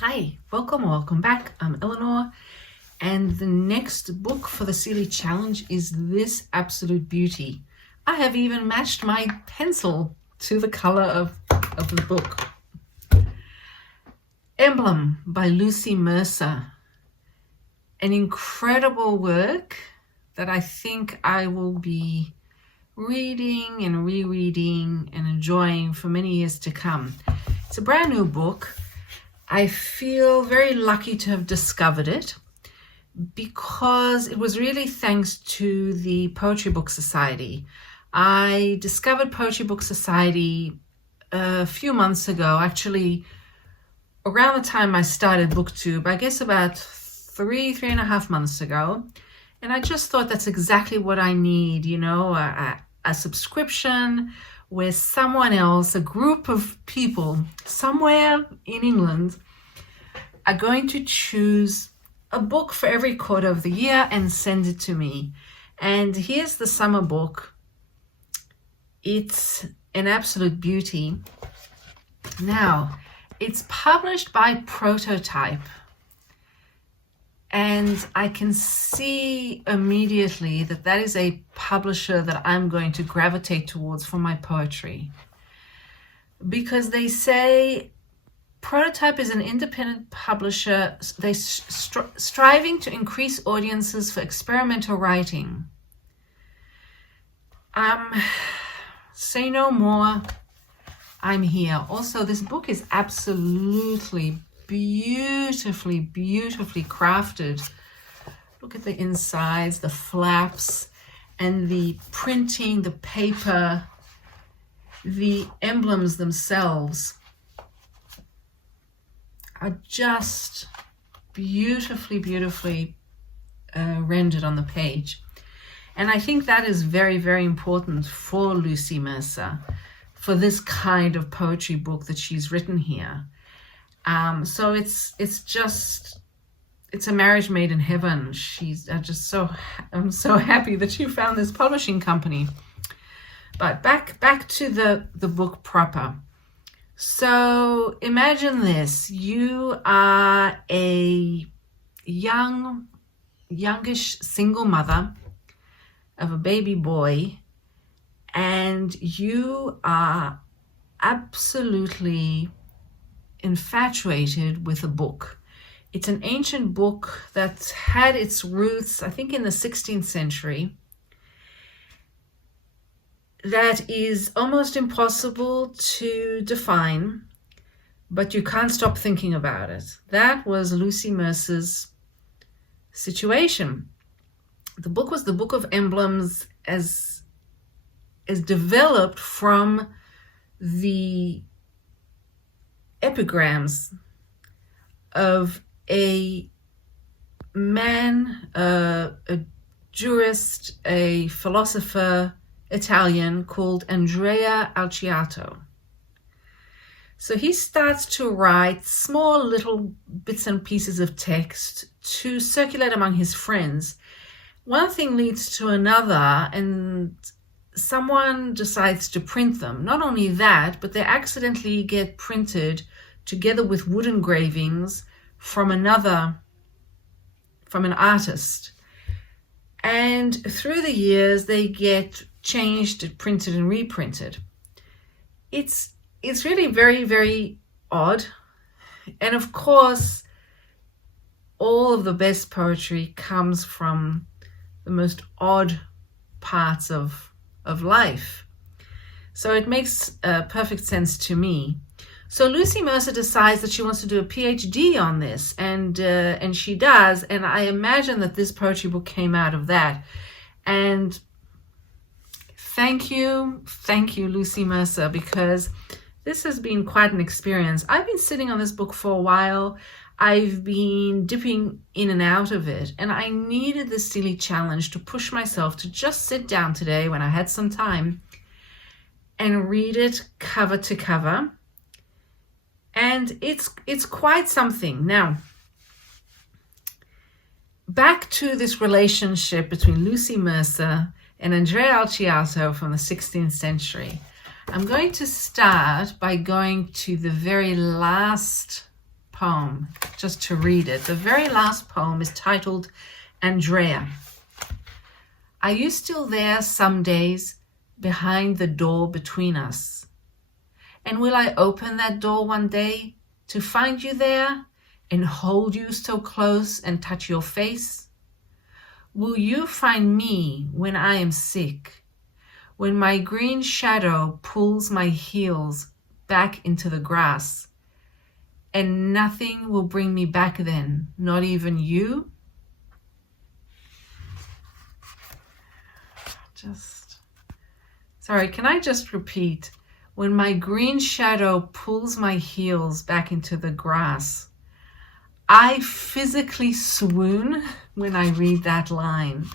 Hi, welcome back. I'm Eleanor, and the next book for the Sealy Challenge is this absolute beauty. I have even matched my pencil to the color of the book. Emblem by Lucy Mercer. An incredible work that I think I will be reading and rereading and enjoying for many years to come. It's a brand new book. I feel very lucky to have discovered it because it was really thanks to the Poetry Book Society. I discovered Poetry Book Society a few months ago, actually around the time I started BookTube, I guess about three and a half months ago. And I just thought that's exactly what I need, a subscription where someone else, a group of people somewhere in England are going to choose a book for every quarter of the year and send it to me. And here's the summer book. It's an absolute beauty. Now, it's published by Prototype. And I can see immediately that that is a publisher that I'm going to gravitate towards for my poetry. Because they say Prototype is an independent publisher. They're striving to increase audiences for experimental writing. Say no more. I'm here. Also, this book is absolutely beautifully crafted. Look at the insides, the flaps, and the printing, the paper, the emblems themselves are just beautifully rendered on the page. And I think that is very important for Lucy Mercer, for this kind of poetry book that she's written here. So it's a marriage made in heaven. I'm so happy that she found this publishing company. But back to the book proper. So imagine this: you are a youngish single mother of a baby boy, and you are absolutely infatuated with a book. It's an ancient book that's had its roots, I think, in the 16th century, that is almost impossible to define, but you can't stop thinking about it. That was Lucy Mercer's situation. The book was the Book of Emblems as developed from the epigrams of a man, a jurist, a philosopher, Italian, called Andrea Alciato. So he starts to write small little bits and pieces of text to circulate among his friends. One thing leads to another, and someone decides to print them. Not only that, but they accidentally get printed together with wood engravings from an artist. And through the years, they get changed, printed, and reprinted. It's really very odd. And of course, all of the best poetry comes from the most odd parts of life. So it makes perfect sense to me. So Lucy Mercer decides that she wants to do a PhD on this, and she does. And I imagine that this poetry book came out of that. And thank you, Lucy Mercer, because this has been quite an experience. I've been sitting on this book for a while. I've been dipping in and out of it, and I needed this silly challenge to push myself to just sit down today when I had some time and read it cover to cover. And it's quite something. Now, back to this relationship between Lucy Mercer and Andrea Alciato from the 16th century. I'm going to start by going to the very last poem, just to read it. The very last poem is titled Andrea. Are you still there some days behind the door between us? And will I open that door one day to find you there and hold you so close and touch your face? Will you find me when I am sick, when my green shadow pulls my heels back into the grass, and nothing will bring me back then, not even you? Sorry, can I just repeat? When my green shadow pulls my heels back into the grass, I physically swoon when I read that line.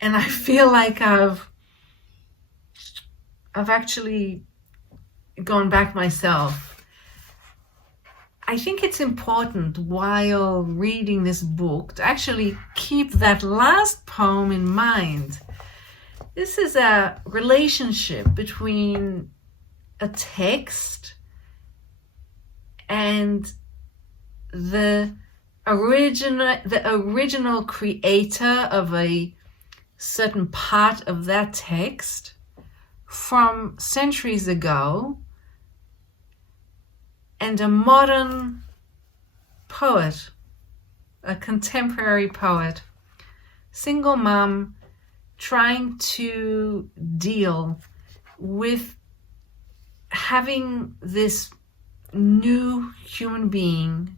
And I feel like I've actually gone back myself. I think it's important while reading this book to actually keep that last poem in mind. This is a relationship between a text and the original creator of a certain part of that text from centuries ago, and a modern poet, a contemporary poet, single mom, trying to deal with having this new human being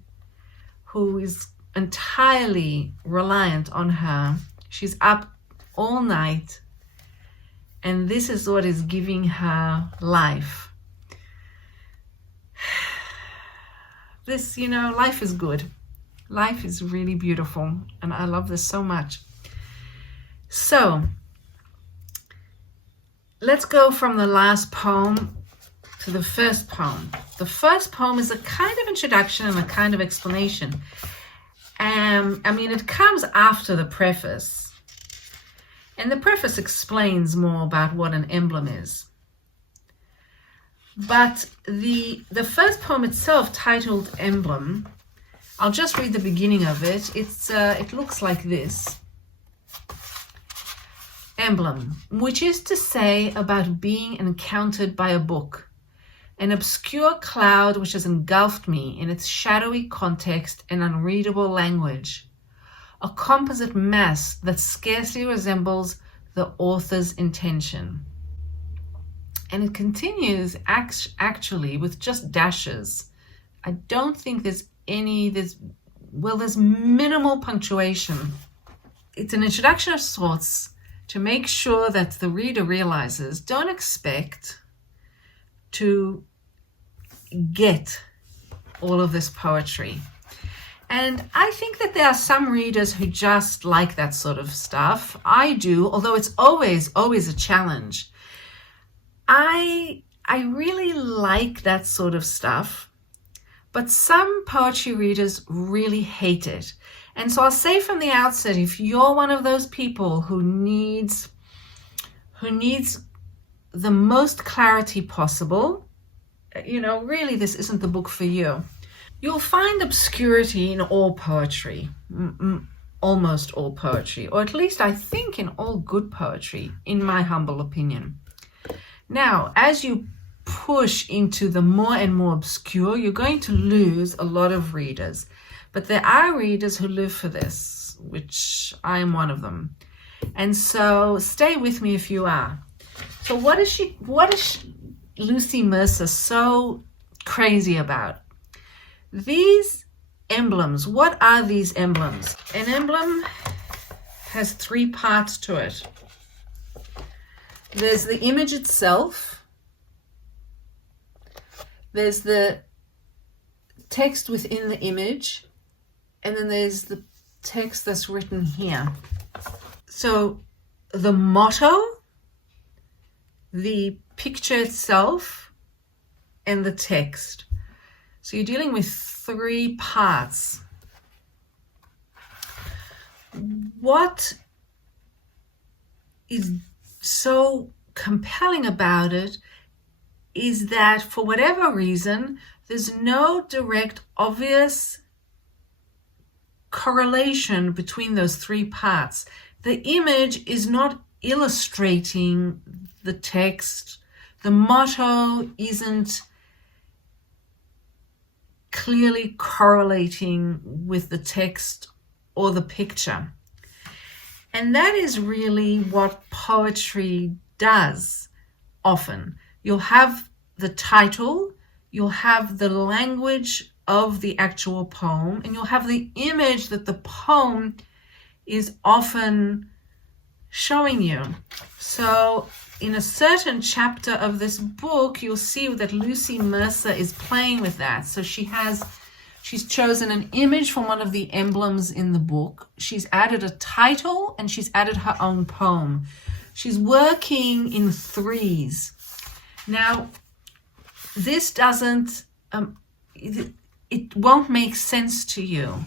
who is entirely reliant on her. She's up all night, and this is what is giving her life. This, life is good. Life is really beautiful, and I love this so much. So, let's go from the last poem to the first poem. The first poem is a kind of introduction and a kind of explanation. It comes after the preface. And the preface explains more about what an emblem is. But the first poem itself, titled Emblem, I'll just read the beginning of it. It looks like this. Emblem, which is to say about being encountered by a book, an obscure cloud which has engulfed me in its shadowy context and unreadable language, a composite mass that scarcely resembles the author's intention. And it continues actually with just dashes. I don't think there's minimal punctuation. It's an introduction of sorts to make sure that the reader realizes, don't expect to get all of this poetry. And I think that there are some readers who just like that sort of stuff. I do, although it's always a challenge. I really like that sort of stuff, but some poetry readers really hate it. And so I'll say from the outset, if you're one of those people who needs the most clarity possible, really this isn't the book for you. You'll find obscurity in all poetry, almost all poetry, or at least I think in all good poetry, in my humble opinion. Now, as you push into the more and more obscure, you're going to lose a lot of readers. But there are readers who live for this, which I am one of them. And so stay with me if you are. So what is Lucy Mercer so crazy about? These emblems, what are these emblems? An emblem has 3 parts to it. There's the image itself. There's the text within the image. And then there's the text that's written here. So the motto, the picture itself, and the text. So you're dealing with 3 parts. What is so compelling about it is that for whatever reason, There's no direct, obvious correlation between those three parts. The image is not illustrating the text. The motto isn't clearly correlating with the text or the picture. And that is really what poetry does often. You'll have the title, you'll have the language of the actual poem, and you'll have the image that the poem is often showing you. So in a certain chapter of this book, you'll see that Lucy Mercer is playing with that. So she's chosen an image from one of the emblems in the book. She's added a title and she's added her own poem. She's working in threes. Now, this doesn't, it won't make sense to you.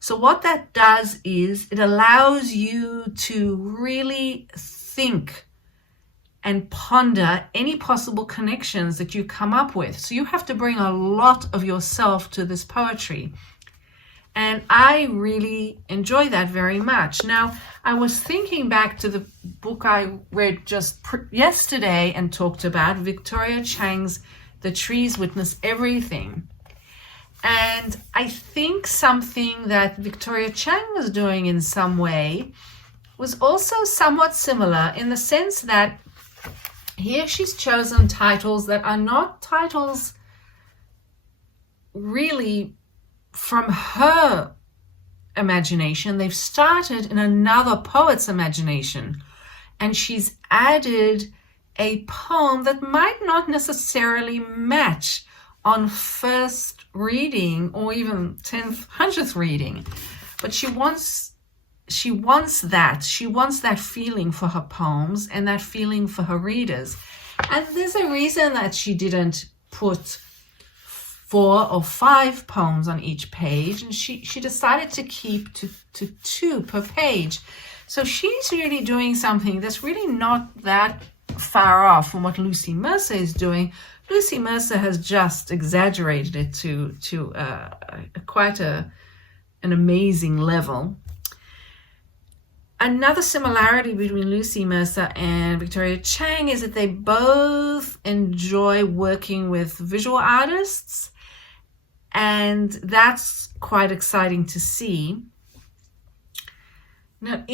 So what that does is it allows you to really think and ponder any possible connections that you come up with. So you have to bring a lot of yourself to this poetry. And I really enjoy that very much. Now, I was thinking back to the book I read just yesterday and talked about, Victoria Chang's The Trees Witness Everything. And I think something that Victoria Chang was doing in some way was also somewhat similar, in the sense that here she's chosen titles that are not titles really from her imagination. They've started in another poet's imagination, and she's added a poem that might not necessarily match on first reading or even 10th, 100th reading, but she wants that feeling for her poems and that feeling for her readers. And there's a reason that she didn't put 4 or 5 poems on each page, and she decided to keep to 2 per page. So she's really doing something that's really not that far off from what Lucy Mercer is doing. Lucy Mercer has just exaggerated it to quite an amazing level. Another similarity between Lucy Mercer and Victoria Chang is that they both enjoy working with visual artists, and that's quite exciting to see. Now,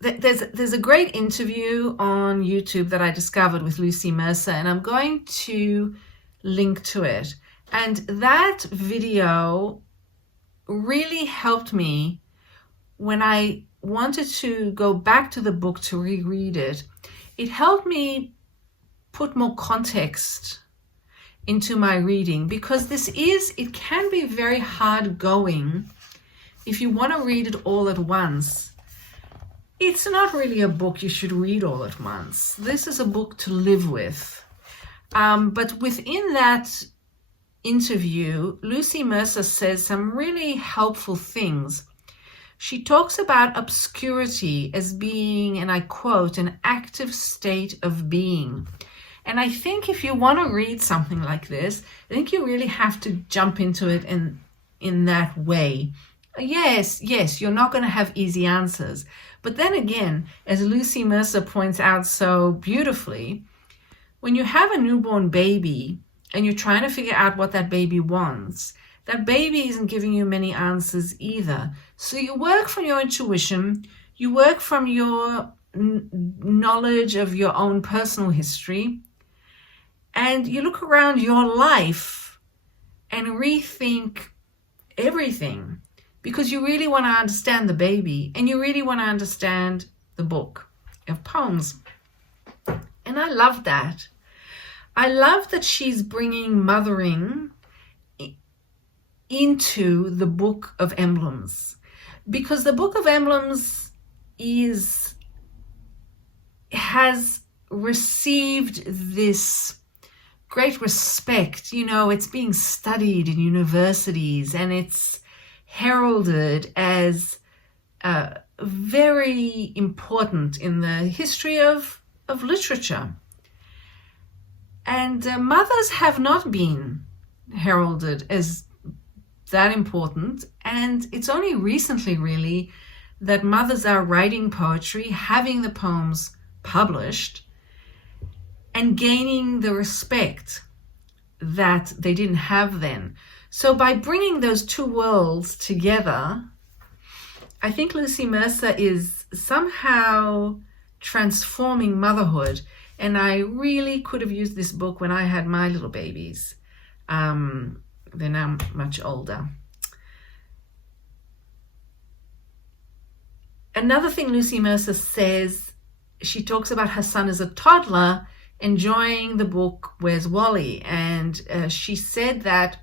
there's a great interview on YouTube that I discovered with Lucy Mercer, and I'm going to link to it. And that video really helped me when I wanted to go back to the book to reread it. It helped me put more context into my reading, because it can be very hard going if you want to read it all at once. It's not really a book you should read all at once. This is a book to live with. But within that interview, Lucy Mercer says some really helpful things. She talks about obscurity as being, and I quote, an active state of being. And I think if you want to read something like this, I think you really have to jump into it in that way. Yes, you're not going to have easy answers. But then again, as Lucy Mercer points out so beautifully, when you have a newborn baby and you're trying to figure out what that baby wants, that baby isn't giving you many answers either. So you work from your intuition, you work from your knowledge of your own personal history, and you look around your life and rethink everything, because you really want to understand the baby and you really want to understand the book of poems. And I love that. I love that she's bringing mothering into the Book of Emblems, because the Book of Emblems has received this great respect. You know, it's being studied in universities and it's heralded as very important in the history of literature. And mothers have not been heralded as that important. And it's only recently, really, that mothers are writing poetry, having the poems published, and gaining the respect that they didn't have then. So by bringing those two worlds together, I think Lucy Mercer is somehow transforming motherhood. And I really could have used this book when I had my little babies. They're now much older. Another thing Lucy Mercer says, she talks about her son as a toddler enjoying the book Where's Wally? And she said that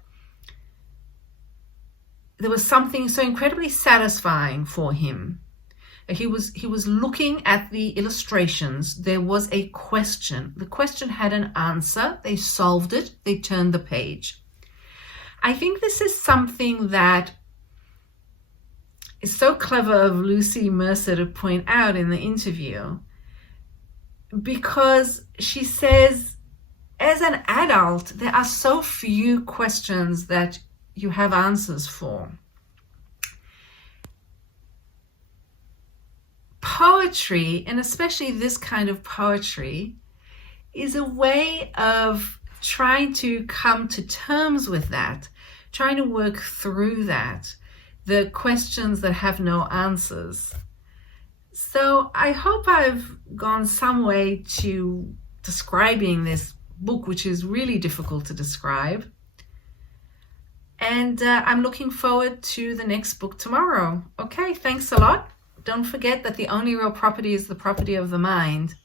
there was something so incredibly satisfying for him. He was looking at the illustrations. There was a question. The question had an answer. They solved it. They turned the page. I think this is something that is so clever of Lucy Mercer to point out in the interview, because she says, as an adult, there are so few questions that you have answers for. Poetry, and especially this kind of poetry, is a way of trying to come to terms with that, trying to work through that, the questions that have no answers. So I hope I've gone some way to describing this book, which is really difficult to describe. And I'm looking forward to the next book tomorrow. Okay, thanks a lot. Don't forget that the only real property is the property of the mind.